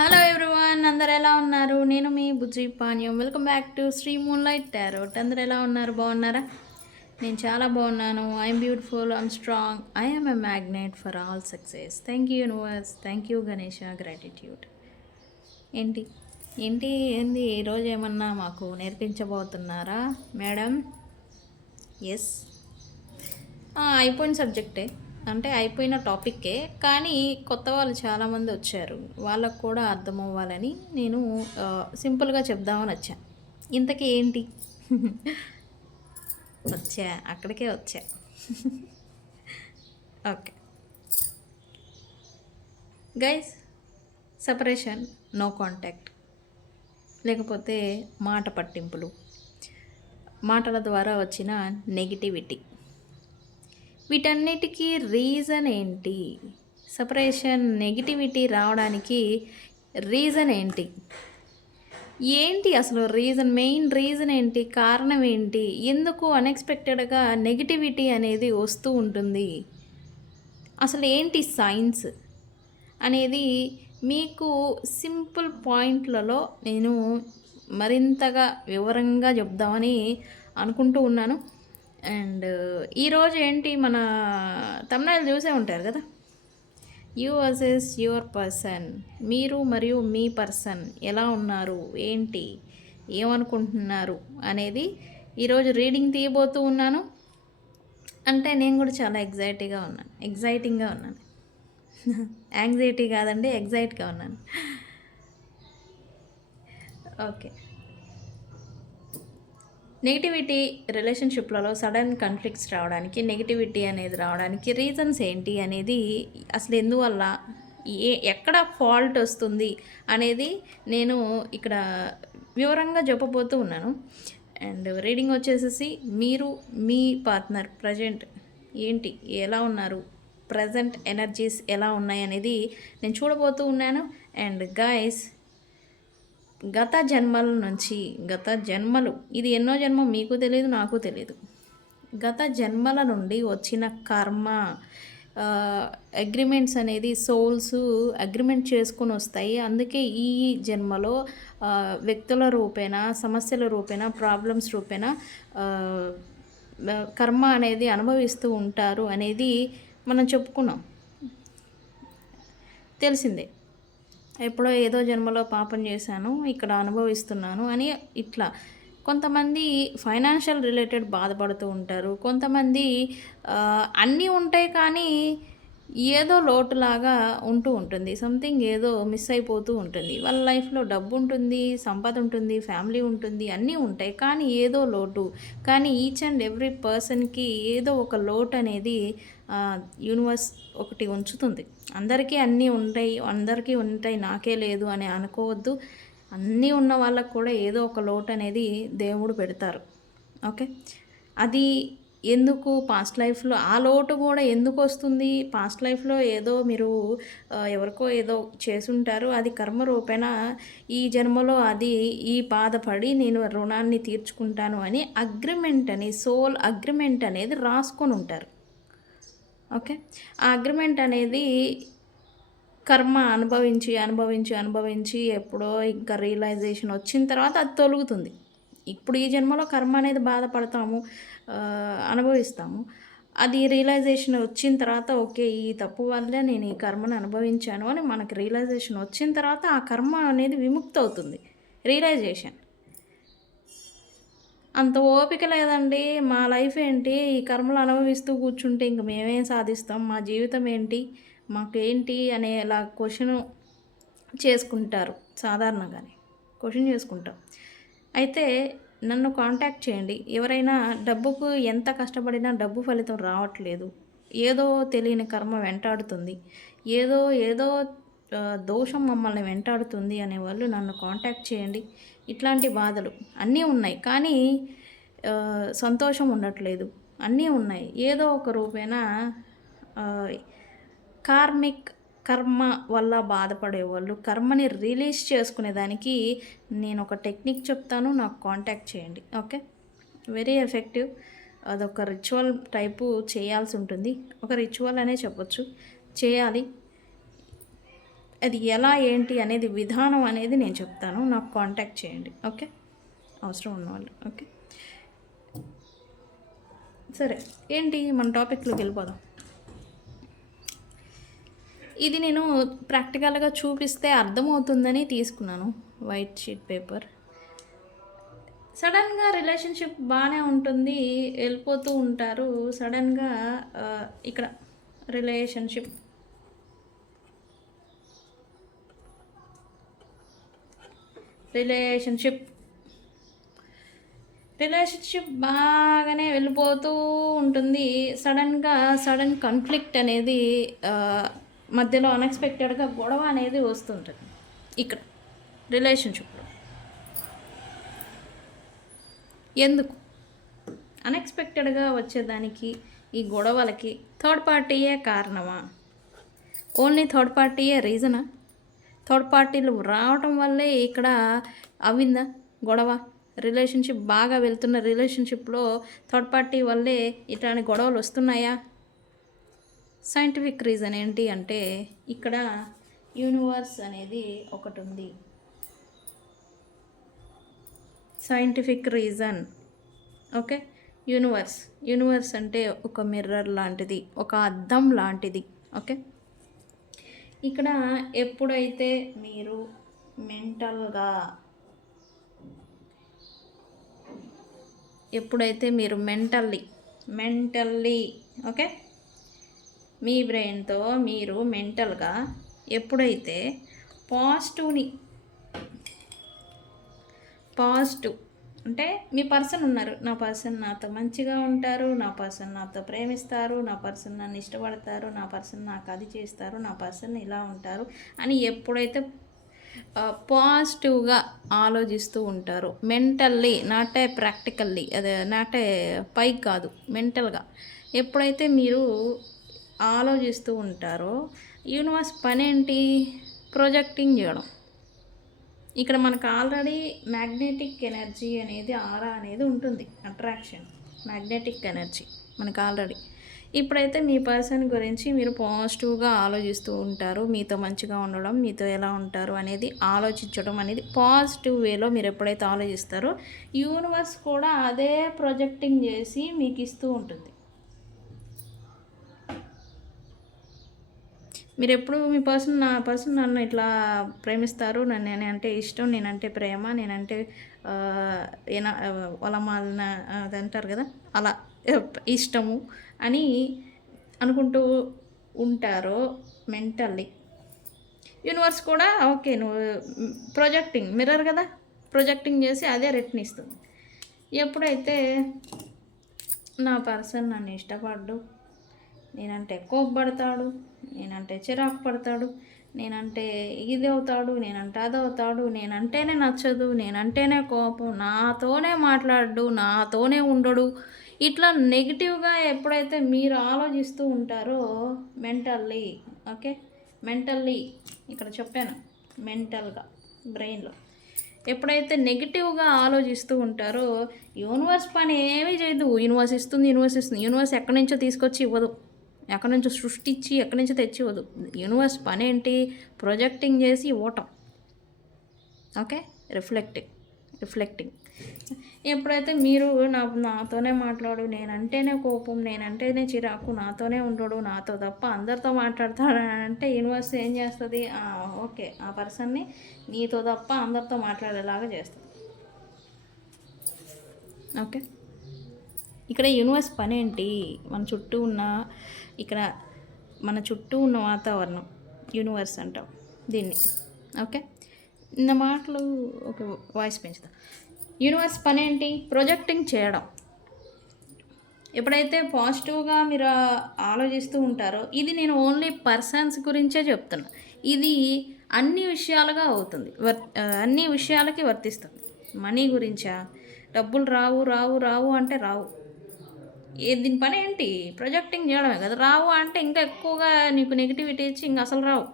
Hello everyone, అందరు ఎలా ఉన్నారు? నేను మీ బుజ్జి పానీయం. Welcome back to Sri moonlight tarot. అందరు ఎలా ఉన్నారు? బాగున్నారా? నేను చాలా బాగున్నాను. I'm beautiful, I'm strong, I'm a magnet for all success. Thank you universe, thank you Ganesha, gratitude. ఏంటి ఏంటి ఏంది ఈరోజు ఏమన్నా మాకు నేర్పించబోతున్నారా మేడం? ఎస్, అయిపోయిన సబ్జెక్టే, అంటే అయిపోయిన టాపిక్కే, కానీ కొత్త వాళ్ళు చాలామంది వచ్చారు. వాళ్ళకు కూడా అర్థం అవ్వాలని నేను సింపుల్గా చెప్దామని వచ్చా. ఇంతకీ ఏంటి? వచ్చా, అక్కడికే వచ్చా. Okay guys, separation, no contact, లేకపోతే మాట పట్టింపులు, మాటల ద్వారా వచ్చిన నెగిటివిటీ, వీటన్నిటికీ రీజన్ ఏంటి? సపరేషన్, నెగిటివిటీ రావడానికి రీజన్ ఏంటి? ఏంటి అసలు రీజన్, మెయిన్ రీజన్ ఏంటి? కారణం ఏంటి? ఎందుకు అన్ఎక్స్పెక్టెడ్గా నెగిటివిటీ అనేది వస్తూ ఉంటుంది? అసలు ఏంటి సైన్స్ అనేది మీకు సింపుల్ పాయింట్లలో నేను మరింతగా వివరంగా చెప్దామని అనుకుంటూ ఉన్నాను. అండ్ ఈరోజు ఏంటి, మన తమ్నైల్ చూసే ఉంటారు కదా, యూ వర్సెస్ యువర్ పర్సన్, మీరు మరియు మీ పర్సన్ ఎలా ఉన్నారు, ఏంటి, ఏమనుకుంటున్నారు అనేది ఈరోజు రీడింగ్ తీయబోతూ ఉన్నాను. అంటే నేను కూడా చాలా ఎగ్జైటింగ్గా ఉన్నాను. యాంగ్జైటీ కాదండి, ఎగ్జైట్గా ఉన్నాను. ఓకే, నెగిటివిటీ రిలేషన్షిప్లలో సడన్ కాన్ఫ్లిక్ట్స్ రావడానికి, నెగిటివిటీ అనేది రావడానికి రీజన్స్ ఏంటి అనేది, అసలు ఎందువల్ల, ఎక్కడ ఫాల్ట్ వస్తుంది అనేది నేను ఇక్కడ వివరంగా చెప్పబోతూ ఉన్నాను. అండ్ రీడింగ్ వచ్చేసేసి మీరు మీ పార్ట్నర్ ప్రజెంట్ ఏంటి, ఎలా ఉన్నారు, ప్రజెంట్ ఎనర్జీస్ ఎలా ఉన్నాయి అనేది నేను చూడబోతూ ఉన్నాను. అండ్ గైస్, గత జన్మలు, ఇది ఎన్నో జన్మ మీకు తెలియదు, నాకు తెలియదు. గత జన్మల నుండి వచ్చిన కర్మ, అగ్రిమెంట్స్ అనేది సోల్స్ అగ్రిమెంట్ చేసుకొని వస్తాయి. అందుకే ఈ జన్మలో వ్యక్తుల రూపేణ, సమస్యల రూపేణ, ప్రాబ్లమ్స్ రూపేణ కర్మ అనేది అనుభవిస్తూ ఉంటారు అనేది మనం చెప్పుకున్నాం, తెలిసిందే. ఎప్పుడో ఏదో జన్మలో పాపం చేశాను, ఇక్కడ అనుభవిస్తున్నాను అని ఇట్లా. కొంతమంది ఫైనాన్షియల్ రిలేటెడ్ బాధపడుతూ ఉంటారు. కొంతమంది అన్నీ ఉంటాయి కానీ ఏదో లోటులాగా ఉంటూ ఉంటుంది, సంథింగ్ ఏదో మిస్ అయిపోతూ ఉంటుంది. వాళ్ళ లైఫ్లో డబ్బు ఉంటుంది, సంపద ఉంటుంది, ఫ్యామిలీ ఉంటుంది, అన్నీ ఉంటాయి, కానీ ఏదో లోటు. కానీ ఈచ్ అండ్ ఎవ్రీ పర్సన్కి ఏదో ఒక లోటు అనేది యూనివర్స్ ఒకటి ఉంచుతుంది. అందరికీ అన్నీ ఉంటాయి నాకే లేదు అని అనుకోవద్దు. అన్నీ ఉన్న వాళ్ళకు కూడా ఏదో ఒక లోటు అనేది దేవుడు పెడతారు. ఓకే, అది ఎందుకు, పాస్ట్ లైఫ్లో ఆ లోటు కూడా ఎందుకు వస్తుంది? పాస్ట్ లైఫ్లో ఏదో మీరు ఎవరికో ఏదో చేసుంటారు, అది కర్మ రూపేణ ఈ జన్మలో అది ఈ బాధపడి నేను రుణాన్ని తీర్చుకుంటాను అని అగ్రిమెంట్ అని, సోల్ అగ్రిమెంట్ అనేది రాసుకొని ఉంటారు. ఓకే, ఆ అగ్రిమెంట్ అనేది కర్మ అనుభవించి ఎప్పుడో ఇంకా రియలైజేషన్ వచ్చిన తర్వాత అది తొలుగుతుంది. ఇప్పుడు ఈ జన్మలో కర్మ అనేది బాధపడతాము, అనుభవిస్తాము. అది రియలైజేషన్ వచ్చిన తర్వాత ఓకే, ఈ తప్పు వల్లే నేను ఈ కర్మను అనుభవించాను అని మనకి రియలైజేషన్ వచ్చిన తర్వాత ఆ కర్మ అనేది విముక్తి అవుతుంది. రియలైజేషన్. అంత ఓపిక లేదండి, మా లైఫ్ ఏంటి, ఈ కర్మలు అనుభవిస్తూ కూర్చుంటే ఇంక మేమేం సాధిస్తాం, మా జీవితం ఏంటి, మాకేంటి అనేలా క్వశ్చన్ చేసుకుంటారు సాధారణంగానే. క్వశ్చన్ చేసుకుంటాం. అయితే నన్ను కాంటాక్ట్ చేయండి. ఎవరైనా డబ్బుకు ఎంత కష్టపడినా డబ్బు ఫలితం రావట్లేదు, ఏదో తెలియని కర్మ వెంటాడుతుంది, ఏదో ఏదో దోషం మమ్మల్ని వెంటాడుతుంది అనేవాళ్ళు నన్ను కాంటాక్ట్ చేయండి. ఇట్లాంటి బాధలు అన్నీ ఉన్నాయి, కానీ సంతోషం ఉండట్లేదు. అన్నీ ఉన్నాయి, ఏదో ఒక రూపేణ కార్మిక్ కర్మ వల్ల బాధపడేవాళ్ళు కర్మని రిలీజ్ చేసుకునేదానికి నేను ఒక టెక్నిక్ చెప్తాను, నాకు కాంటాక్ట్ చేయండి. Okay, very effective. అదొక రిచువల్ టైపు చేయాల్సి ఉంటుంది, ఒక రిచువల్ అనే చెప్పొచ్చు, చేయాలి. అది ఎలా ఏంటి అనేది విధానం అనేది నేను చెప్తాను. నాకు కాంటాక్ట్ చేయండి. ఓకే, అవసరం ఉన్నవాళ్ళు. ఓకే, సరే. ఏంటి మన టాపిక్లోకి వెళ్ళిపోదాం. ఇది నేను ప్రాక్టికల్గా చూపిస్తే అర్థమవుతుందని తీసుకున్నాను వైట్ షీట్ పేపర్. సడన్గా రిలేషన్షిప్ బాగానే ఉంటుంది, వెళ్ళిపోతూ ఉంటారు. సడన్గా ఇక్కడ రిలేషన్షిప్ బాగానే వెళ్ళిపోతూ ఉంటుంది. సడన్ కాన్ఫ్లిక్ట్ అనేది మధ్యలో అన్ఎక్స్పెక్టెడ్గా గొడవ అనేది వస్తుంటుంది. ఇక్కడ రిలేషన్షిప్లో ఎందుకు అన్ఎక్స్పెక్టెడ్గా వచ్చేదానికి, ఈ గొడవలకి థర్డ్ పార్టీయే కారణమా? ఓన్లీ థర్డ్ పార్టీయే రీజనా? థర్డ్ పార్టీలు రావటం వల్లే ఇక్కడ అవిందా గొడవ? రిలేషన్షిప్ బాగా వెళ్తున్న రిలేషన్షిప్లో థర్డ్ పార్టీ వల్లే ఇట్లాంటి గొడవలు వస్తున్నాయా? సైంటిఫిక్ రీజన్ ఏంటి అంటే ఇక్కడ యూనివర్స్ అనేది ఒకటి ఉంది. Scientific reason. ఓకే, యూనివర్స్ అంటే ఒక మిర్రర్ లాంటిది, ఒక అద్దం లాంటిది. ఓకే, ఇక్కడ ఎప్పుడైతే మీరు మెంటల్లీ ఓకే, మీ బ్రెయిన్తో మీరు మెంటల్గా ఎప్పుడైతే పాజిటివ్ అంటే మీ పర్సన్ ఉన్నారు, నా పర్సన్ నాతో మంచిగా ఉంటారు, నా పర్సన్ నాతో ప్రేమిస్తారు, నా పర్సన్ నన్ను ఇష్టపడతారు, నా పర్సన్ నాకు అది చేస్తారు, నా పర్సన్ ఇలా ఉంటారు అని ఎప్పుడైతే పాజిటివ్గా ఆలోచిస్తూ ఉంటారో, మెంటల్లీ, నాటే ప్రాక్టికల్లీ, అదే నాటే పైకి కాదు, మెంటల్గా ఎప్పుడైతే మీరు ఆలోచిస్తూ ఉంటారో, యూనివర్స్ పనేంటి? ప్రొజెక్టింగ్ చేయడం. ఇక్కడ మనకు ఆల్రెడీ మ్యాగ్నెటిక్ ఎనర్జీ అనేది, ఆరా అనేది ఉంటుంది, అట్రాక్షన్, మ్యాగ్నెటిక్ ఎనర్జీ మనకు ఆల్రెడీ. ఇప్పుడైతే మీ పర్సన్ గురించి మీరు పాజిటివ్గా ఆలోచిస్తూ ఉంటారు, మీతో మంచిగా ఉండడం, మీతో ఎలా ఉంటారు అనేది ఆలోచించడం అనేది పాజిటివ్ వేలో మీరు ఎప్పుడైతే ఆలోచిస్తారో, యూనివర్స్ కూడా అదే ప్రొజెక్టింగ్ చేసి మీకు ఇస్తూ ఉంటుంది. మీరు ఎప్పుడు మీ నా పర్సన్ నన్ను ఇట్లా ప్రేమిస్తారు, నేనంటే ఇష్టం, నేనంటే ప్రేమ, నేనంటే వాళ్ళ అది అంటారు కదా, అలా ఇష్టము అని అనుకుంటూ ఉంటారో మెంటల్లీ, యూనివర్స్ కూడా ఓకే నువ్వు ప్రొజెక్టింగ్ మిర్రర్ కదా, ప్రొజెక్టింగ్ చేసి అదే రిటర్న్ ఇస్తుంది. ఎప్పుడైతే నా పర్సన్ నన్ను ఇష్టపడ్డు, నేనంటే కోపపడతాడు, నేనంటే చిరాకు పడతాడు, నేనంటే ఇది అవుతాడు, నేనంటే అది అవుతాడు, నేనంటేనే నచ్చదు, నేనంటేనే కోపం, నాతోనే మాట్లాడు, నాతోనే ఉండడు, ఇట్లా నెగిటివ్గా ఎప్పుడైతే మీరు ఆలోచిస్తూ ఉంటారో మెంటల్లీ, ఓకే, మెంటల్లీ ఇక్కడ చెప్పాను, మెంటల్గా బ్రెయిన్లో ఎప్పుడైతే నెగిటివ్గా ఆలోచిస్తూ ఉంటారో, యూనివర్స్ పని ఏమీ చేయదు. యూనివర్స్ ఇస్తుంది, యూనివర్స్ ఎక్కడి నుంచో తీసుకొచ్చి ఇవ్వదు, ఎక్కడి నుంచో సృష్టించి ఎక్కడి నుంచో తెచ్చి ఇవ్వదు. యూనివర్స్ పని ఏంటి? ప్రొజెక్టింగ్ చేసి ఇవ్వటం. Okay, reflecting. ఎప్పుడైతే మీరు నాతోనే మాట్లాడు, నేనంటేనే కోపం, నేనంటేనే చిరాకు, నాతోనే ఉండడు, నాతో తప్ప అందరితో మాట్లాడతాడు అంటే యూనివర్స్ ఏం చేస్తుంది? ఓకే, ఆ పర్సన్ని నీతో తప్ప అందరితో మాట్లాడేలాగా చేస్తుంది. ఓకే, ఇక్కడ యూనివర్స్ పని ఏంటి? మన చుట్టూ ఉన్న వాతావరణం యూనివర్స్ అంటాం దీన్ని. ఓకే, నా మాటలు ఒక వాయిస్ పెంచుతాం. యూనివర్స్ పని ఏంటి? ప్రొజెక్టింగ్ చేయడం. ఎప్పుడైతే పాజిటివ్గా మీరు ఆలోచిస్తూ ఉంటారో, ఇది నేను ఓన్లీ పర్సన్స్ గురించే చెప్తున్నా, ఇది అన్ని విషయాలుగా అవుతుంది, అన్ని విషయాలకి వర్తిస్తుంది. మనీ గురించా? డబ్బులు రావు అంటే రావు. దీని పని ఏంటి? ప్రొజెక్టింగ్ చేయడమే కదా. రావు అంటే ఇంకా ఎక్కువగా నీకు నెగిటివిటీ ఇచ్చి ఇంకా అసలు రావు.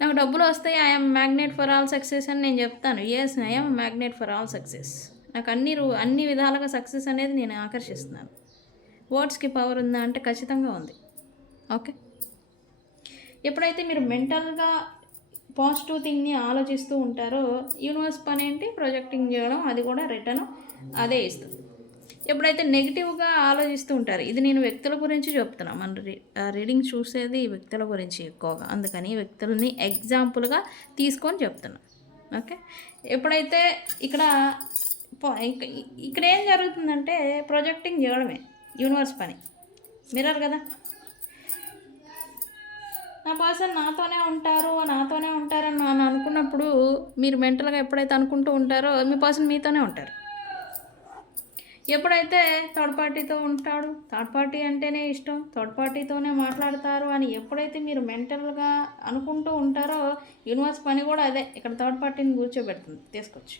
నాకు డబ్బులు వస్తాయి, I'm magnet for all success అని నేను చెప్తాను. Yes, I'm magnet for all success. నాకు అన్ని విధాలుగా సక్సెస్ అనేది నేను ఆకర్షిస్తున్నాను. వర్డ్స్కి పవర్ ఉందా అంటే ఖచ్చితంగా ఉంది. ఓకే, ఎప్పుడైతే మీరు మెంటల్గా పాజిటివ్ థింగ్ని ఆలోచిస్తూ ఉంటారో యూనివర్స్ పని ఏంటి, ప్రొజెక్టింగ్ చేయడం, అది కూడా రిటర్న్ అదే ఇస్తుంది. ఎప్పుడైతే నెగిటివ్గా ఆలోచిస్తూ ఉంటారు, ఇది నేను వ్యక్తుల గురించి చెప్తున్నా, మన రీడింగ్ చూసేది వ్యక్తుల గురించి ఎక్కువగా, అందుకని వ్యక్తులని ఎగ్జాంపుల్గా తీసుకొని చెప్తున్నా. ఓకే, ఎప్పుడైతే ఇక్కడ ఇక్కడ ఏం జరుగుతుందంటే ప్రొజెక్టింగ్ చేయడమే యూనివర్స్ పని, మిర్రర్ కదా. నా పర్సన్ నాతోనే ఉంటారని నేను అనుకున్నప్పుడు మీరు మెంటల్గా ఎప్పుడైతే అనుకుంటూ ఉంటారో మీ పర్సన్ మీతోనే ఉంటారు. ఎప్పుడైతే థర్డ్ పార్టీతో ఉంటాడు, థర్డ్ పార్టీ అంటేనే ఇష్టం, థర్డ్ పార్టీతోనే మాట్లాడతారు అని ఎప్పుడైతే మీరు మెంటల్గా అనుకుంటూ ఉంటారో యూనివర్స్ పని కూడా అదే, ఇక్కడ థర్డ్ పార్టీని కూర్చోబెడుతుంది, తీసుకొచ్చి.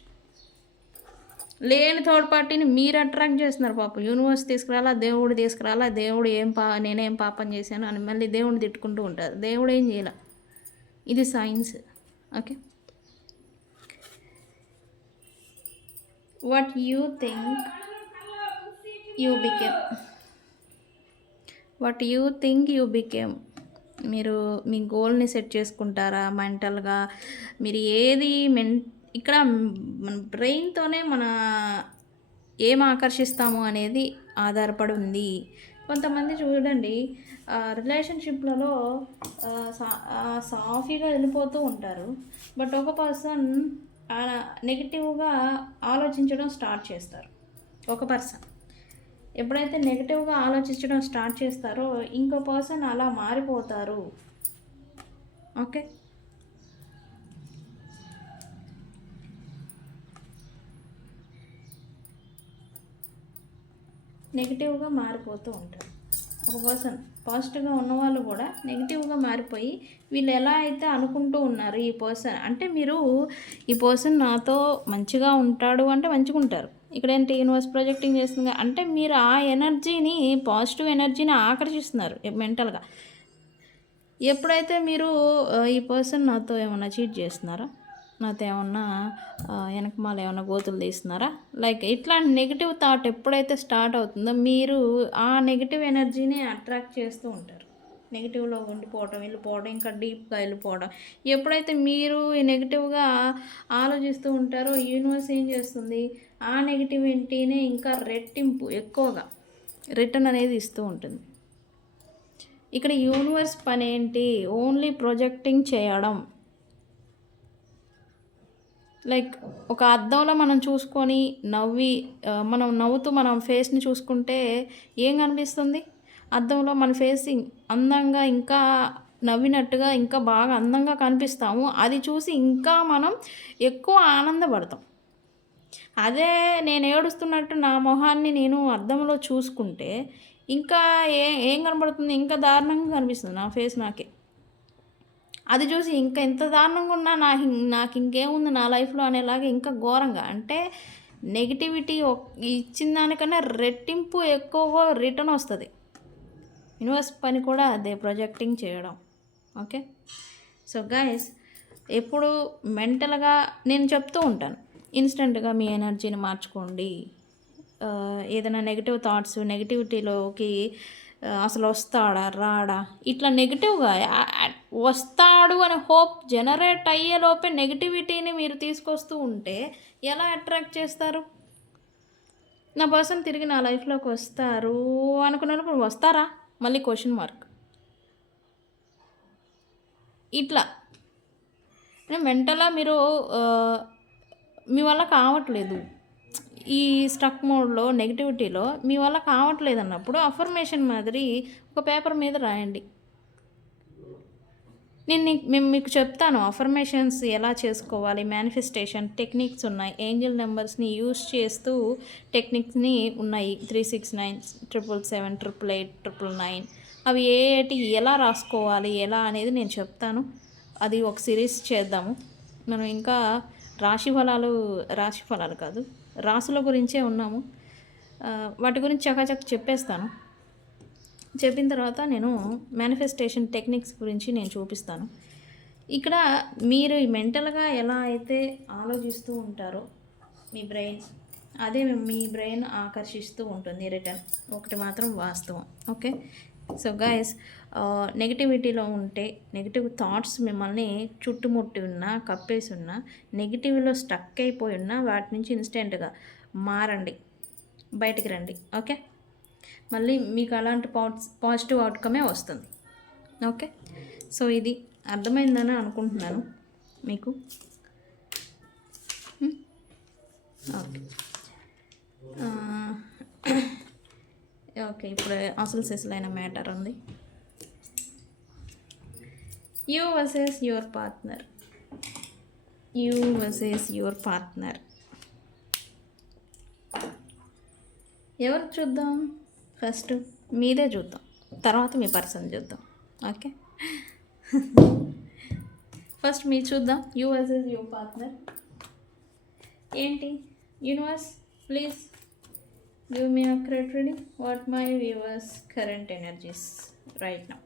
లేని థర్డ్ పార్టీని మీరు అట్రాక్ట్ చేస్తున్నారు పాపం. యూనివర్స్ తీసుకురాలా, దేవుడు తీసుకురాలా, దేవుడు నేనేం పాపం చేశాను అని మళ్ళీ దేవుడిని తిట్టుకుంటూ ఉంటారు. దేవుడు ఏం చేయాల, ఇది science. Okay, what you think you became. మీరు మీ గోల్ని సెట్ చేసుకుంటారా మెంటల్గా? మీరు ఏది ఇక్కడ మన బ్రెయిన్తోనే ఏం ఆకర్షిస్తాము అనేది ఆధారపడి ఉంది. కొంతమంది చూడండి రిలేషన్షిప్లలో సాఫీగా వెళ్ళిపోతూ ఉంటారు, బట్ ఒక పర్సన్ నెగిటివ్గా ఆలోచించడం స్టార్ట్ చేస్తారు. ఒక పర్సన్ ఎప్పుడైతే నెగిటివ్గా ఆలోచించడం స్టార్ట్ చేస్తారో ఇంకో పర్సన్ అలా మారిపోతారు. ఓకే, నెగిటివ్గా మారిపోతూ ఉంటారు. ఒక పర్సన్ పాజిటివ్గా ఉన్నవాళ్ళు కూడా నెగిటివ్గా మారిపోయి వీళ్ళు ఎలా అయితే అనుకుంటూ ఉన్నారు ఈ పర్సన్ అంటే, మీరు ఈ పర్సన్ నాతో మంచిగా ఉంటాడు అంటే మంచిగా ఉంటారు. ఇక్కడ ఏంటి యూనివర్స్ ప్రొజెక్టింగ్ చేస్తుంది అంటే మీరు ఆ ఎనర్జీని, పాజిటివ్ ఎనర్జీని ఆకర్షిస్తున్నారు మెంటల్గా. ఎప్పుడైతే మీరు ఈ పర్సన్ నాతో ఏమన్నా చీట్ చేస్తున్నారా, నాతో ఏమన్నా వెనకమాల ఏమన్నా గోతులు తీస్తున్నారా, లైక్ ఇట్లాంటి నెగిటివ్ థాట్ ఎప్పుడైతే స్టార్ట్ అవుతుందో మీరు ఆ నెగిటివ్ ఎనర్జీని అట్రాక్ట్ చేస్తూ ఉంటారు. నెగిటివ్లో వెళ్ళిపోవడం, ఇంకా డీప్గా వెళ్ళిపోవడం. ఎప్పుడైతే మీరు ఈ నెగిటివ్గా ఆలోచిస్తూ ఉంటారో యూనివర్స్ ఏం చేస్తుంది, ఆ నెగిటివిటీనే ఇంకా రెట్టింపు ఎక్కువగా రిటర్న్ అనేది ఇస్తూ ఉంటుంది. ఇక్కడ యూనివర్స్ పని ఏంటి, ఓన్లీ ప్రొజెక్టింగ్ చేయడం. లైక్ ఒక అద్దంలో మనం చూసుకొని మనం నవ్వుతూ మనం ఫేస్ని చూసుకుంటే ఏం కనిపిస్తుంది, అద్దంలో మన ఫేస్ అందంగా, ఇంకా నవ్వినట్టుగా, ఇంకా బాగా అందంగా కనిపిస్తాము. అది చూసి ఇంకా మనం ఎక్కువ ఆనందపడతాం. అదే నేను ఏడుస్తున్నట్టు నా మొహాన్ని నేను అద్దంలో చూసుకుంటే ఇంకా ఏం కనబడుతుంది, ఇంకా దారుణంగా కనిపిస్తుంది నా ఫేస్ నాకే. అది చూసి ఇంకా ఎంత దారుణంగా ఉన్నా నాకు ఇంకేముంది నా లైఫ్లో అనేలాగా ఇంకా ఘోరంగా, అంటే నెగిటివిటీ ఇచ్చిన దానికన్నా రెట్టింపు ఎక్కువగా రిటర్న్ వస్తుంది. యూనివర్స్ పని కూడా అదే, ప్రొజెక్టింగ్ చేయడం. ఓకే, సో గైస్, ఎప్పుడు మెంటల్గా నేను చెప్తూ ఉంటాను, ఇన్స్టెంట్గా మీ ఎనర్జీని మార్చుకోండి. ఏదైనా నెగిటివ్ థాట్స్, నెగిటివిటీలోకి అసలు వస్తాడా రాడా, ఇట్లా నెగిటివ్గా వస్తాడు అనే హోప్ జనరేట్ అయ్యేలోపే నెగిటివిటీని మీరు తీసుకొస్తూ ఉంటే ఎలా అట్రాక్ట్ చేస్తారు? నా పర్సన్ తిరిగి నా లైఫ్లోకి వస్తారు అనుకున్నప్పుడు వస్తారా, మళ్ళీ క్వశ్చన్ మార్క్. ఇట్లా మెంటల్గా మీరు మీ వల్ల కావట్లేదు, ఈ స్టక్ మోడ్లో నెగిటివిటీలో మీ వల్ల కావట్లేదు అన్నప్పుడు అఫర్మేషన్ మాదిరి ఒక పేపర్ మీద రాయండి. మేము మీకు చెప్తాను అఫర్మేషన్స్ ఎలా చేసుకోవాలి, మేనిఫెస్టేషన్ టెక్నిక్స్ ఉన్నాయి, ఏంజల్ నెంబర్స్ని యూస్ చేస్తూ టెక్నిక్స్ని ఉన్నాయి, 369 777 888 999. అవి ఏటి ఎలా రాసుకోవాలి ఎలా అనేది నేను చెప్తాను. అది ఒక సిరీస్ చేద్దాము. మనం ఇంకా రాశి ఫలాలు కాదు, రాసుల గురించే ఉన్నాము. వాటి గురించి చకాచక్ చెప్పేస్తాను. చెప్పిన తర్వాత నేను మేనిఫెస్టేషన్ టెక్నిక్స్ గురించి నేను చూపిస్తాను. ఇక్కడ మీరు మెంటల్గా ఎలా అయితే ఆలోచిస్తూ ఉంటారో మీ బ్రెయిన్, అదే మీ బ్రెయిన్ ఆకర్షిస్తూ ఉంటుంది రిటర్న్. ఒకటి మాత్రం వాస్తవం. ఓకే, సో గైస్, నెగిటివిటీలో ఉంటే, నెగిటివ్ థాట్స్ మిమ్మల్ని చుట్టుముట్టి ఉన్నా, కప్పేసి ఉన్నా, నెగిటివ్లో స్టక్ అయిపోయి ఉన్నా, వాటి నుంచి ఇన్స్టెంట్గా మారండి, బయటికి రండి. ఓకే, మళ్ళీ మీకు అలాంటి పాజిటివ్ అవుట్కమే వస్తుంది. ఓకే, సో ఇది అర్థమైందని అనుకుంటున్నాను మీకు. ఓకే ఓకే, ఇప్పుడు అసలు సెసలైన మ్యాటర్ ఉంది. You versus your partner. You versus your partner. ఎవరు చూద్దాం? ఫస్ట్ మీదే చూద్దాం, తర్వాత మీ పర్సన్ చూద్దాం. ఓకే, ఫస్ట్ మీరు చూద్దాం. యూ వర్సెస్ యువర్ పార్ట్నర్ ఏంటి? Universe, please give me accurate reading. What my viewers current energies right now.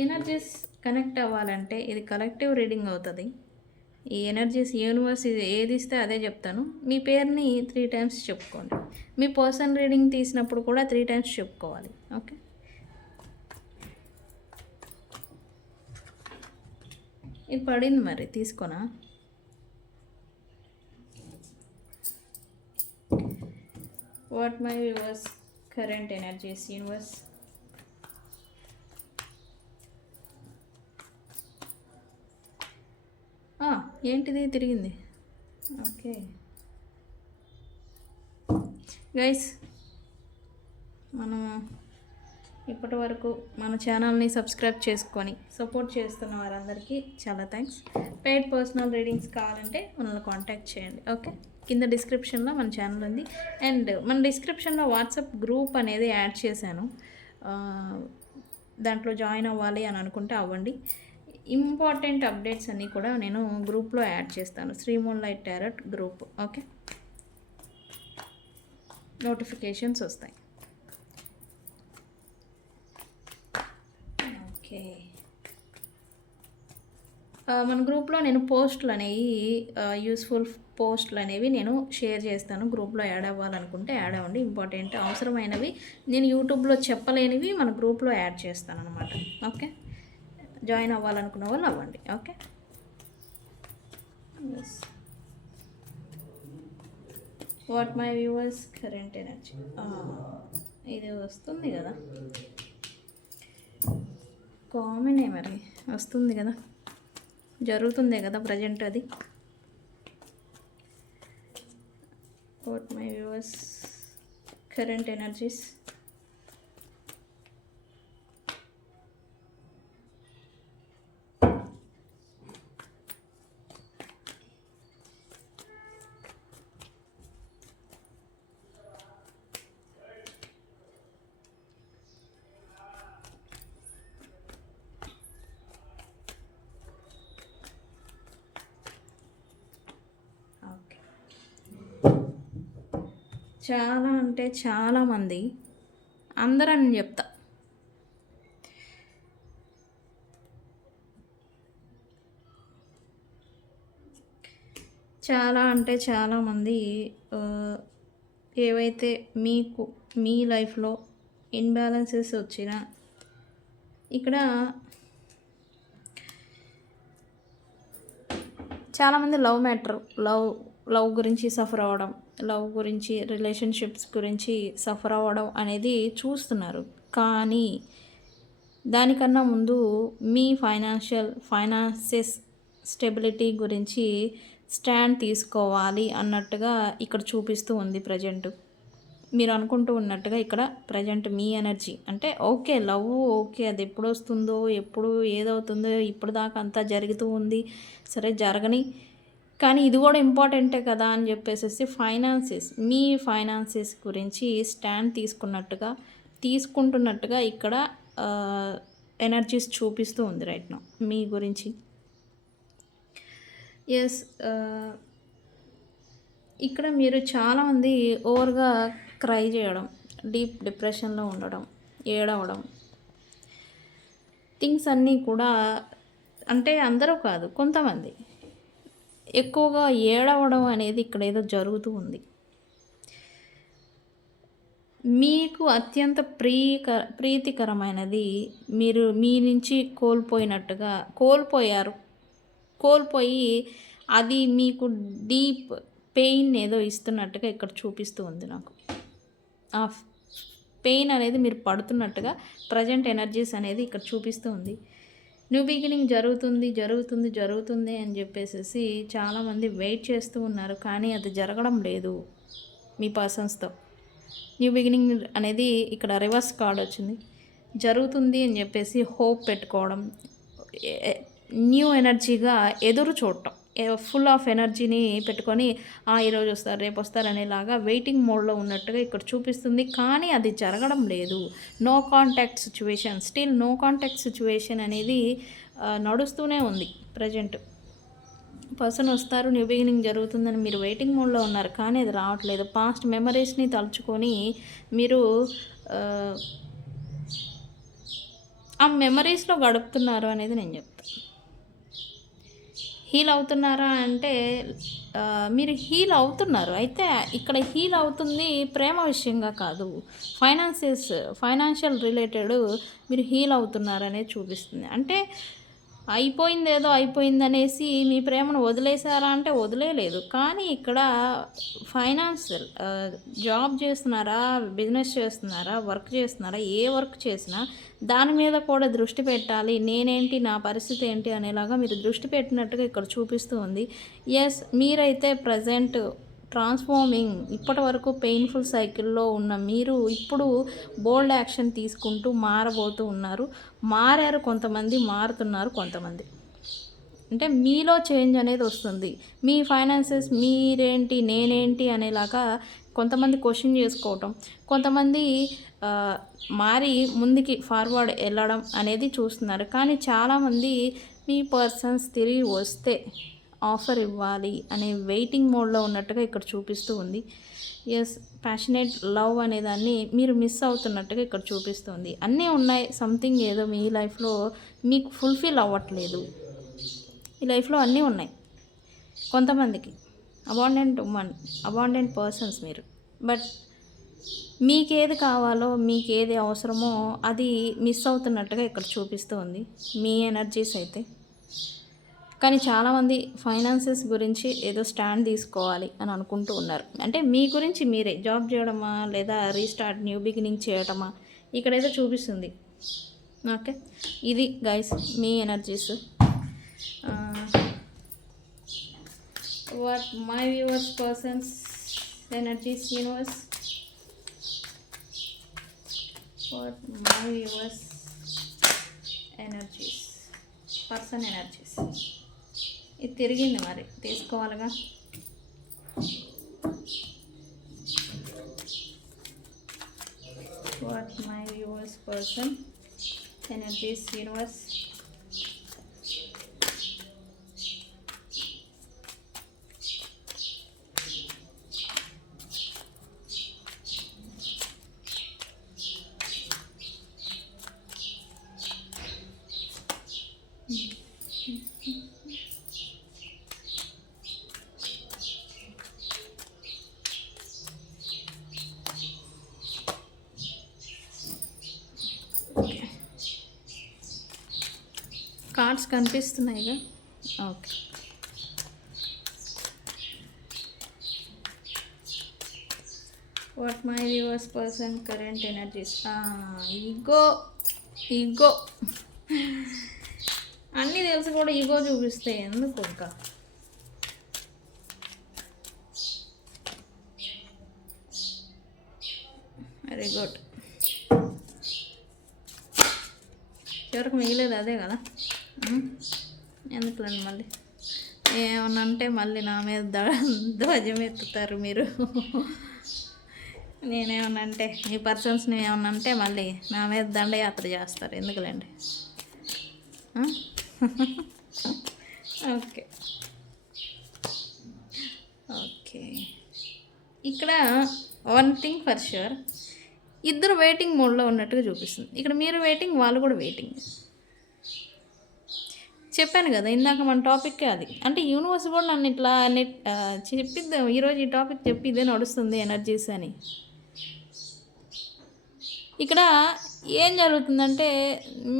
Energies connect అవ్వాలంటే ఇది కలెక్టివ్ రీడింగ్ అవుతుంది. ఈ ఎనర్జీస్ యూనివర్స్ ఇది ఏది ఇస్తే అదే చెప్తాను. మీ పేరుని 3 times చెప్పుకోండి. మీ పర్సన్ రీడింగ్ తీసినప్పుడు కూడా 3 times చెప్పుకోవాలి. ఓకే, ఇది పడింది, మరి తీసుకోనా? What my viewers current energies, universe. ఏంటిది తిరిగింది? ఓకే గైస్, మనం ఇప్పటి వరకు మన ఛానల్ని సబ్స్క్రైబ్ చేసుకొని సపోర్ట్ చేస్తున్న వారందరికీ చాలా థ్యాంక్స్. పెయిడ్ పర్సనల్ రీడింగ్స్ కావాలంటే మనల్ని కాంటాక్ట్ చేయండి. ఓకే, కింద డిస్క్రిప్షన్లో మన ఛానల్ ఉంది. అండ్ మన డిస్క్రిప్షన్లో వాట్సాప్ గ్రూప్ అనేది యాడ్ చేశాను. దాంట్లో జాయిన్ అవ్వాలి అని అనుకుంటే అవ్వండి. ఇంపార్టెంట్ అప్డేట్స్ అన్నీ కూడా నేను గ్రూప్లో యాడ్ చేస్తాను. Sri moonlight tarot group. Okay, notifications వస్తాయి. ఓకే, మన గ్రూప్లో నేను పోస్టులు అనేవి, యూస్ఫుల్ పోస్టులు అనేవి నేను షేర్ చేస్తాను. గ్రూప్లో యాడ్ అవ్వాలనుకుంటే యాడ్ అవ్వండి. ఇంపార్టెంట్ అవసరమైనవి, నేను యూట్యూబ్లో చెప్పలేనివి మన గ్రూప్లో యాడ్ చేస్తాను అనమాట. ఓకే, జాయిన్ అవ్వాలనుకున్న వాళ్ళు అవ్వండి. Okay, what my viewers current energy, ఇది వస్తుంది కదా, కామనే మరి, వస్తుంది కదా, జరుగుతుంది కదా ప్రజెంట్ అది. What my viewers current energies. చాలా అంటే చాలామంది, అందరని చెప్తా, చాలా అంటే చాలామంది ఏవైతే మీకు మీ లైఫ్లో ఇన్బ్యాలెన్సెస్ వచ్చినా, ఇక్కడ చాలామంది లవ్ గురించి సఫర్ అవ్వడం, లవ్ గురించి, రిలేషన్షిప్స్ గురించి సఫర్ అవ్వడం అనేది చూస్తున్నారు. కానీ దానికన్నా ముందు మీ ఫైనాన్సెస్ స్టెబిలిటీ గురించి స్టాండ్ తీసుకోవాలి అన్నట్టుగా ఇక్కడ చూపిస్తూ ఉంది ప్రజెంట్. మీరు అనుకుంటూ ఉన్నట్టుగా ఇక్కడ ప్రజెంట్ మీ ఎనర్జీ అంటే ఓకే, లవ్ ఓకే, అది ఎప్పుడు వస్తుందో, ఎప్పుడు ఏదవుతుందో, ఇప్పుడు దాకా అంతా జరుగుతూ ఉంది, సరే జరగని, కానీ ఇది కూడా ఇంపార్టెంటే కదా అని చెప్పేసి మీ ఫైనాన్సెస్ గురించి స్టాండ్ తీసుకుంటున్నట్టుగా ఇక్కడ ఎనర్జీస్ చూపిస్తూ ఉంది రైట్ నౌ మీ గురించి. ఎస్, ఇక్కడ మీరు చాలామంది ఓవర్గా క్రై చేయడం, డీప్ డిప్రెషన్లో ఉండడం, ఏడవడం, థింగ్స్ అన్నీ కూడా, అంటే అందరూ కాదు, కొంతమంది ఎక్కువగా ఏడవడం అనేది ఇక్కడ ఏదో జరుగుతూ ఉంది. మీకు అత్యంత ప్రీతికరమైనది మీరు మీ నుంచి కోల్పోయారు. కోల్పోయి అది మీకు డీప్ పెయిన్ ఏదో ఇస్తున్నట్టుగా ఇక్కడ చూపిస్తూ ఉంది నాకు. ఆ పెయిన్ అనేది మీరు పడుతున్నట్టుగా ప్రజెంట్ ఎనర్జీస్ అనేది ఇక్కడ చూపిస్తూ ఉంది. న్యూ బిగినింగ్ జరుగుతుంది, జరుగుతుంది, జరుగుతుంది అని చెప్పేసేసి చాలామంది వెయిట్ చేస్తూ ఉన్నారు. కానీ అది జరగడం లేదు మీ పర్సన్స్‌తో. న్యూ బిగినింగ్ అనేది ఇక్కడ రివర్స్ కార్డ్ వచ్చింది. జరుగుతుంది అని చెప్పేసి హోప్ పెట్టుకోవడం, న్యూ ఎనర్జీగా ఎదురు చూడటం, ఫుల్ ఆఫ్ ఎనర్జీని పెట్టుకొని ఈరోజు వస్తారు, రేపు వస్తారు అనేలాగా వెయిటింగ్ మోడ్లో ఉన్నట్టుగా ఇక్కడ చూపిస్తుంది. కానీ అది జరగడం లేదు. No contact situation, still no contact situation అనేది నడుస్తూనే ఉంది ప్రజెంట్. పర్సన్ వస్తారు, న్యూ బిగినింగ్ జరుగుతుందని మీరు వెయిటింగ్ మోడ్లో ఉన్నారు. కానీ అది రావట్లేదు. పాస్ట్ మెమరీస్ని తలుచుకొని మీరు ఆ మెమరీస్లో గడుపుతున్నారు అనేది నేను చెప్తాను. హీల్ అవుతున్నారా అంటే మీరు హీల్ అవుతున్నారు. అయితే ఇక్కడ హీల్ అవుతుంది ప్రేమ విషయంగా కాదు, ఫైనాన్షియల్ రిలేటెడ్ మీరు హీల్ అవుతున్నారనేది చూపిస్తుంది. అంటే అయిపోయిందేదో అయిపోయిందనేసి మీ ప్రేమను వదిలేశారా అంటే వదిలేయలేదు. కానీ ఇక్కడ ఫైనాన్షియల్ జాబ్ చేస్తున్నారా, బిజినెస్ చేస్తున్నారా, వర్క్ చేస్తున్నారా, ఏ వర్క్ చేసినా దాని మీద కూడా దృష్టి పెట్టాలి. నేనేంటి, నా పరిస్థితి ఏంటి అనేలాగా మీరు దృష్టి పెట్టినట్టుగా ఇక్కడ చూపిస్తూ ఉంది. ఎస్, మీరైతే ప్రజెంట్ ట్రాన్స్ఫార్మింగ్, ఇప్పటి వరకు పెయిన్ఫుల్ సైకిల్లో ఉన్న మీరు ఇప్పుడు బోల్డ్ యాక్షన్ తీసుకుంటూ మారబోతూ ఉన్నారు. మారారు కొంతమంది, మారుతున్నారు కొంతమంది. అంటే మీలో చేంజ్ అనేది వస్తుంది. మీ ఫైనాన్సెస్ మీరేంటి, నేనేంటి అనేలాగా కొంతమంది క్వశ్చన్ చేసుకోవటం, కొంతమంది మారి ముందుకి ఫార్వర్డ్ వెళ్ళడం అనేది చూస్తున్నారు. కానీ చాలామంది మీ పర్సన్స్ తిరిగి వస్తే ఆఫర్ ఇవ్వాలి అనే వెయిటింగ్ మోడ్లో ఉన్నట్టుగా ఇక్కడ చూపిస్తూ ఉంది. ఎస్, ప్యాషనేట్ లవ్ అనేదాన్ని మీరు మిస్ అవుతున్నట్టుగా ఇక్కడ చూపిస్తుంది. అన్నీ ఉన్నాయి, సంథింగ్ ఏదో మీ లైఫ్లో మీకు ఫుల్ఫిల్ అవ్వట్లేదు. ఈ లైఫ్లో అన్నీ ఉన్నాయి కొంతమందికి. అబాండెంట్ పర్సన్స్ మీరు. బట్ మీకేది కావాలో, మీకేది అవసరమో అది మిస్ అవుతున్నట్టుగా ఇక్కడ చూపిస్తూ ఉంది మీ ఎనర్జీస్ అయితే. కానీ చాలామంది ఫైనాన్సెస్ గురించి ఏదో స్టాండ్ తీసుకోవాలి అని అనుకుంటూ ఉన్నారు. అంటే మీ గురించి మీరే జాబ్ చేయడమా, లేదా రీస్టార్ట్, న్యూ బిగినింగ్ చేయటమా, ఇక్కడైతే చూపిస్తుంది. ఓకే, ఇది గైస్ మీ energies. What my viewers persons energies universe, what my viewers energies, person energies. ఇది తిరిగింది, మరి తీసుకోవాలిగా. What my viewers person energies universe. Cards కనిపిస్తున్నాయిగా. Okay, what my viewers person current energies. Ego అన్నీ తెలిసి కూడా ఈగో చూపిస్తే ఎందుకు ఇంకా. Very good. చివరికి మిగిలేదు అదే కదా. ఎందుకులేండి, మళ్ళీ ఏమన్నా అంటే మళ్ళీ నా మీద ధ్వజం ఎత్తుతారు మీరు. నేనేమన్నా అంటే, మీ పర్సన్స్ని ఏమన్నా అంటే మళ్ళీ నా మీద దండయాత్ర చేస్తారు. ఎందుకులేండి. ఓకే ఓకే, ఇక్కడ వన్ థింగ్ ఫర్ ష్యూర్, ఇద్దరు వెయిటింగ్ మోడ్లో ఉన్నట్టుగా చూపిస్తుంది. ఇక్కడ మీరు వెయిటింగ్, వాళ్ళు కూడా వెయిటింగ్. చెప్పాను కదా ఇందాక మన టాపిక్కే అది. అంటే యూనివర్స్ కూడా నన్ను ఇట్లా చెప్పిద్దాం, ఈరోజు ఈ టాపిక్ చెప్పి ఇదే నడుస్తుంది ఎనర్జీస్ అని. ఇక్కడ ఏం జరుగుతుందంటే,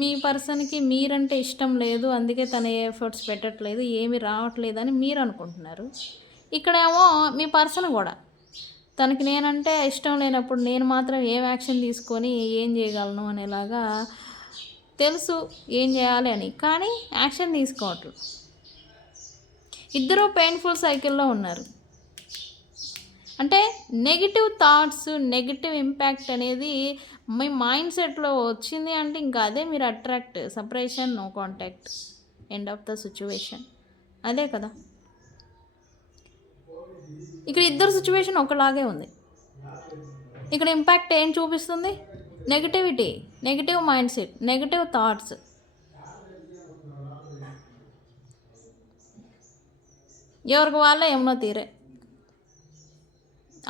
మీ పర్సన్‌కి మీరంటే ఇష్టం లేదు. అందుకే తను ఏ ఎఫర్ట్స్ పెట్టట్లేదు. ఏమి రావట్లేదని మీరనుకుంటున్నారు. ఇక్కడేమో మీ పర్సన్ గూడా తనకి నేనంటే ఇష్టం లేనప్పుడు నేను మాత్రం ఏం యాక్షన్ తీసుకొని ఏం చేయగలను అనేలాగా తెలుసు ఏం చేయాలి అని. కానీ యాక్షన్ తీసుకోవట్లేదు. ఇద్దరూ పెయిన్‌ఫుల్ సైకిల్‌లో ఉన్నారు. అంటే నెగెటివ్ థాట్స్, నెగెటివ్ ఇంపాక్ట్ అనేది మీ మైండ్ సెట్‌లో వచ్చింది అంటే ఇంకా అదే మీరు attract. Separation, no contact. End of the situation. అదే కదా! ఇక్కడ ఇద్దరు సిట్యుయేషన్ ఒకలాగే ఉంది. ఇక్కడ ఇంపాక్ట్ ఏం చూపిస్తుంది? Negativity, negative mind set, negative thoughts. ఎవరికి వాళ్ళే ఏమో తీరే.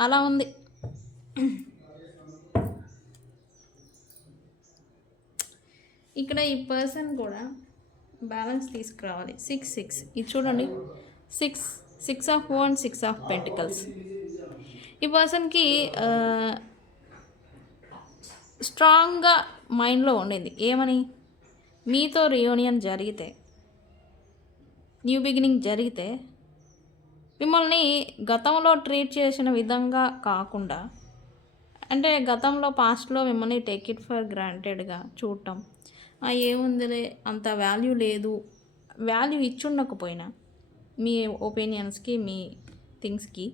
అలా ఉంది. ఇక్కడ ఈ పర్సన్ కూడా బ్యాలెన్స్ తీసుకురావాలి. 6, 6 ఇది చూడండి. 6 ఆఫ్ వాండ్స్, 6 ఆఫ్ పెంటికల్స్. ఈ పర్సన్కి స్ట్రాంగ్గా మైండ్లో ఉండింది ఏమని, మీతో రియూనియన్ జరిగితే, న్యూ బిగినింగ్ జరిగితే మిమ్మల్ని గతంలో ట్రీట్ చేసిన విధంగా కాకుండా, అంటే గతంలో పాస్ట్లో మిమ్మల్ని టేక్ ఇట్ ఫర్ గ్రాంటెడ్గా చూడటం, ఏముందిలే అంత వాల్యూ లేదు, వాల్యూ ఇచ్చుండకపోయినా మీ ఒపీనియన్స్కి, మీ థింగ్స్కి,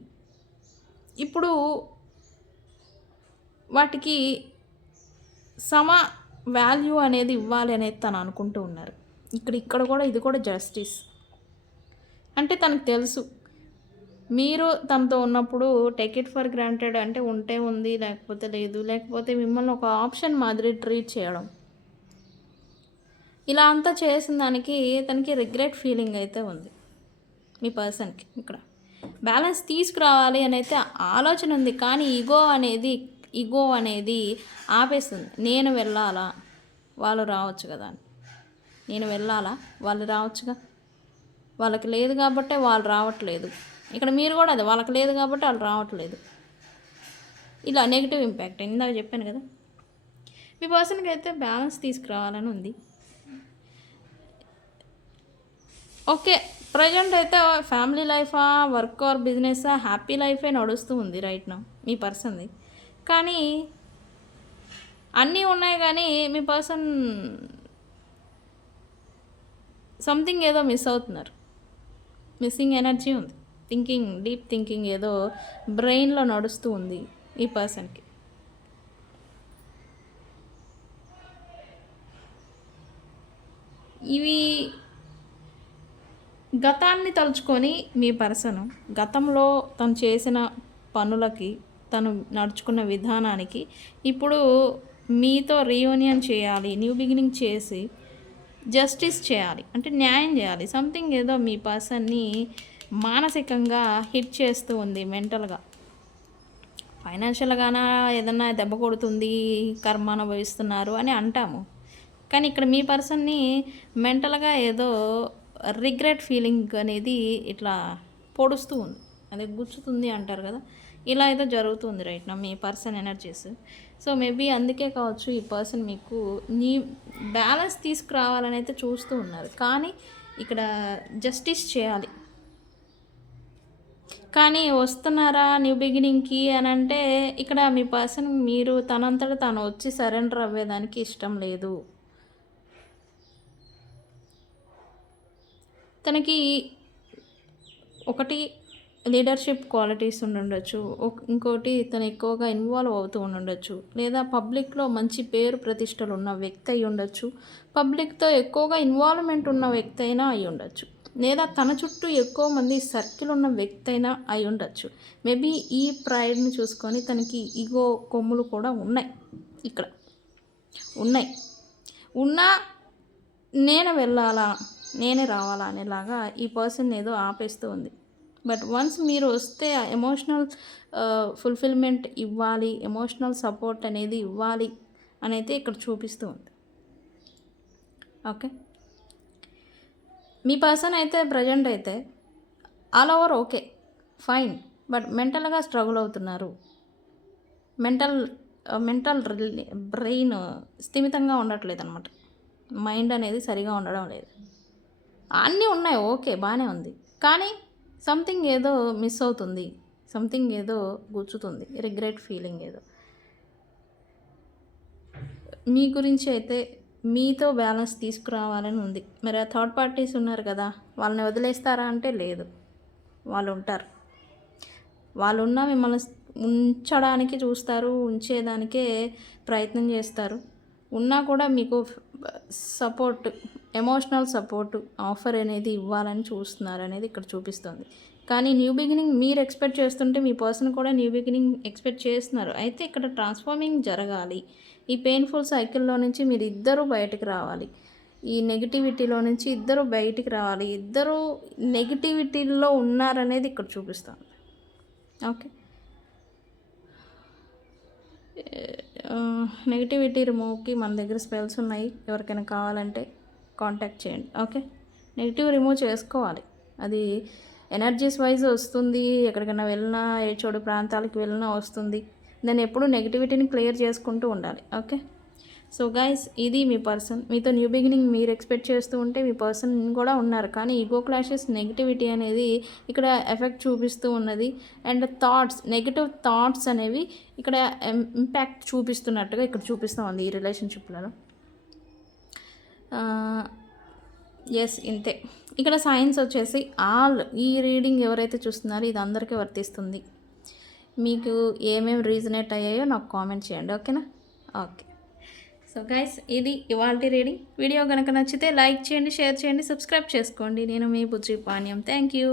ఇప్పుడు వాటికి సమ వాల్యూ అనేది ఇవ్వాలి అనేది తను అనుకుంటూ ఉన్నారు. ఇక్కడ కూడా ఇది కూడా జస్టిస్. అంటే తనకు తెలుసు మీరు తనతో ఉన్నప్పుడు టేక్ ఇట్ ఫర్ గ్రాంటెడ్ అంటే ఉంటే ఉంది, లేకపోతే లేదు, లేకపోతే మిమ్మల్ని ఒక ఆప్షన్ మాదిరి ట్రీట్ చేయడం, ఇలా అంతా చేసిన దానికి తనకి రిగ్రెట్ ఫీలింగ్ అయితే ఉంది. మీ పర్సన్కి ఇక్కడ బ్యాలెన్స్ తీసుకురావాలి అని అయితే ఆలోచన ఉంది. కానీ ఈగో అనేది ఆపేస్తుంది. నేను వెళ్ళాలా, వాళ్ళు రావచ్చు కదా అని. నేను వెళ్ళాలా, వాళ్ళు రావచ్చుగా. వాళ్ళకి లేదు కాబట్టే వాళ్ళు రావట్లేదు. ఇక్కడ మీరు కూడా అదే, వాళ్ళకి లేదు కాబట్టి వాళ్ళు రావట్లేదు. ఇలా నెగిటివ్ ఇంపాక్ట్ ఇందాక చెప్పాను కదా. మీ పర్సన్కి అయితే బ్యాలెన్స్ తీసుకురావాలని ఉంది. ఓకే, ప్రజెంట్ అయితే ఫ్యామిలీ లైఫా, వర్క్ ఆర్ బిజినెస్సా, హ్యాపీ లైఫే నడుస్తూ ఉంది రైట్ నౌ మీ పర్సన్ది. కానీ అన్నీ ఉన్నాయి, కానీ మీ పర్సన్ సంథింగ్ ఏదో మిస్ అవుతున్నారు. మిస్సింగ్ ఎనర్జీ ఉంది. థింకింగ్, డీప్ థింకింగ్ ఏదో బ్రెయిన్లో నడుస్తూ ఉంది ఈ పర్సన్కి. ఇవి గతాన్ని తలుచుకొని మీ పర్సన్ గతంలో తను చేసిన పనులకి, తను నడుచుకున్న విధానానికి ఇప్పుడు మీతో రీయూనియన్ చేయాలి, న్యూ బిగినింగ్ చేసి జస్టిస్ చేయాలి, అంటే న్యాయం చేయాలి. సంథింగ్ ఏదో మీ పర్సన్ని మానసికంగా హిట్ చేస్తూ ఉంది, మెంటల్గా. ఫైనాన్షియల్గానా ఏదన్నా దెబ్బ కొడుతుంది, కర్మ అనుభవిస్తున్నారు అని అంటాము. కానీ ఇక్కడ మీ పర్సన్ని మెంటల్గా ఏదో రిగ్రెట్ ఫీలింగ్ అనేది ఇట్లా పొడుస్తూ ఉంది, అదే గుచ్చుతుంది అంటారు కదా. ఇలా ఏదో జరుగుతుంది రైట్ నా మీ పర్సన్ ఎనర్జీస్. సో మేబీ అందుకే కావచ్చు ఈ పర్సన్ మీకు నీ బ్యాలెన్స్ తీసుకురావాలని అయితే చూస్తూ ఉన్నారు. కానీ ఇక్కడ జస్టిస్ చేయాలి. కానీ వస్తున్నారా న్యూ బిగినింగ్కి అని అంటే, ఇక్కడ మీ పర్సన్ మీరు తనంతట తను వచ్చి సరెండర్ అవ్వేదానికి ఇష్టం లేదు. తనకి ఒకటి లీడర్షిప్ క్వాలిటీస్ ఉండుండొచ్చు, ఇంకోటి తను ఎక్కువగా ఇన్వాల్వ్ అవుతూ ఉండుండొచ్చు, లేదా పబ్లిక్లో మంచి పేరు ప్రతిష్టలు ఉన్న వ్యక్తి అయి ఉండొచ్చు, పబ్లిక్తో ఎక్కువగా ఇన్వాల్వ్మెంట్ ఉన్న వ్యక్తి అయినా అయి ఉండొచ్చు, లేదా తన చుట్టూ ఎక్కువ మంది సర్కిల్ ఉన్న వ్యక్తి అయినా అయి ఉండొచ్చు. మేబీ ఈ ప్రైడ్ని చూసుకొని తనకి ఈగో కొమ్ములు కూడా ఉన్నాయి, ఇక్కడ ఉన్నాయి. ఉన్నా నేను వెళ్ళాలా, నేనే రావాలా అనేలాగా ఈ పర్సన్ ఏదో ఆపేస్తూ ఉంది. బట్ వన్స్ మీరు వస్తే ఎమోషనల్ ఫుల్ఫిల్మెంట్ ఇవ్వాలి, ఎమోషనల్ సపోర్ట్ అనేది ఇవ్వాలి అని అయితే ఇక్కడ చూపిస్తూ ఉంది. ఓకే, మీ పర్సన్ అయితే ప్రజెంట్ అయితే all over okay, fine. But మెంటల్గా స్ట్రగుల్ అవుతున్నారు. మెంటల్ మెంటల్ బ్రెయిన్ స్థిమితంగా ఉండట్లేదు అనమాట. మైండ్ అనేది సరిగా ఉండడం లేదు. అన్నీ ఉన్నాయి, ఓకే, బాగానే ఉంది, కానీ సంథింగ్ ఏదో మిస్ అవుతుంది, సంథింగ్ ఏదో గుచ్చుతుంది, రిగ్రెట్ ఫీలింగ్ ఏదో. మీ గురించి అయితే మీతో బ్యాలెన్స్ తీసుకురావాలని ఉంది. మరి ఆ థర్డ్ పార్టీస్ ఉన్నారు కదా, వాళ్ళని వదిలేస్తారా అంటే లేదు, వాళ్ళు ఉంటారు. వాళ్ళు ఉన్నా మిమ్మల్ని ఉంచడానికి చూస్తారు, ఉంచేదానికే ప్రయత్నం చేస్తారు. ఉన్నా కూడా మీకు సపోర్ట్, ఎమోషనల్ సపోర్ట్ ఆఫర్ అనేది ఇవ్వాలని చూస్తున్నారు అనేది ఇక్కడ చూపిస్తుంది. కానీ న్యూ బిగినింగ్ మీరు ఎక్స్పెక్ట్ చేస్తుంటే మీ పర్సన్ కూడా న్యూ బిగినింగ్ ఎక్స్పెక్ట్ చేస్తున్నారు. అయితే ఇక్కడ ట్రాన్స్ఫార్మింగ్ జరగాలి. ఈ పెయిన్ఫుల్ సైకిల్లో నుంచి మీరు ఇద్దరు బయటకు రావాలి. ఈ నెగిటివిటీలో నుంచి ఇద్దరు బయటికి రావాలి. ఇద్దరు నెగిటివిటీలో ఉన్నారనేది ఇక్కడ చూపిస్తుంది. ఓకే, నెగిటివిటీ రిమూవ్కి మన దగ్గర స్పెల్స్ ఉన్నాయి. ఎవరికైనా కావాలంటే కాంటాక్ట్ చేయండి. ఓకే, నెగిటివ్ రిమూవ్ చేసుకోవాలి. అది ఎనర్జీస్ వైజ్ వస్తుంది. ఎక్కడికైనా వెళ్ళినా, ఏ చోటు ప్రాంతాలకు వెళ్ళినా వస్తుంది. దాన్ని ఎప్పుడు నెగిటివిటీని క్లియర్ చేసుకుంటూ ఉండాలి. ఓకే, సో గైస్, ఇది మీ పర్సన్. మీతో న్యూ బిగినింగ్ మీరు ఎక్స్పెక్ట్ చేస్తూ ఉంటే మీ పర్సన్ కూడా ఉన్నారు. కానీ ఈగో క్లాషెస్, నెగిటివిటీ అనేది ఇక్కడ ఎఫెక్ట్ చూపిస్తూ ఉన్నది. అండ్ థాట్స్, నెగిటివ్ థాట్స్ అనేవి ఇక్కడ ఇంపాక్ట్ చూపిస్తున్నట్టుగా ఇక్కడ చూపిస్తూ ఉంది ఈ రిలేషన్షిప్లలో. ఎస్, ఇంతే. ఇక్కడ సైన్స్ వచ్చేసి ఆల్. ఈ రీడింగ్ ఎవరైతే చూస్తున్నారో ఇది అందరికీ వర్తిస్తుంది. మీకు ఏమేమి రీజనేట్ అయ్యాయో నాకు కామెంట్ చేయండి. ఓకేనా? ఓకే, సో గైస్, ఇది ఇవాల్టి రీడింగ్. వీడియో కనుక నచ్చితే లైక్ చేయండి, షేర్ చేయండి, సబ్స్క్రైబ్ చేసుకోండి. నేను మీ బుజ్జి పాణ్యం. Thank you.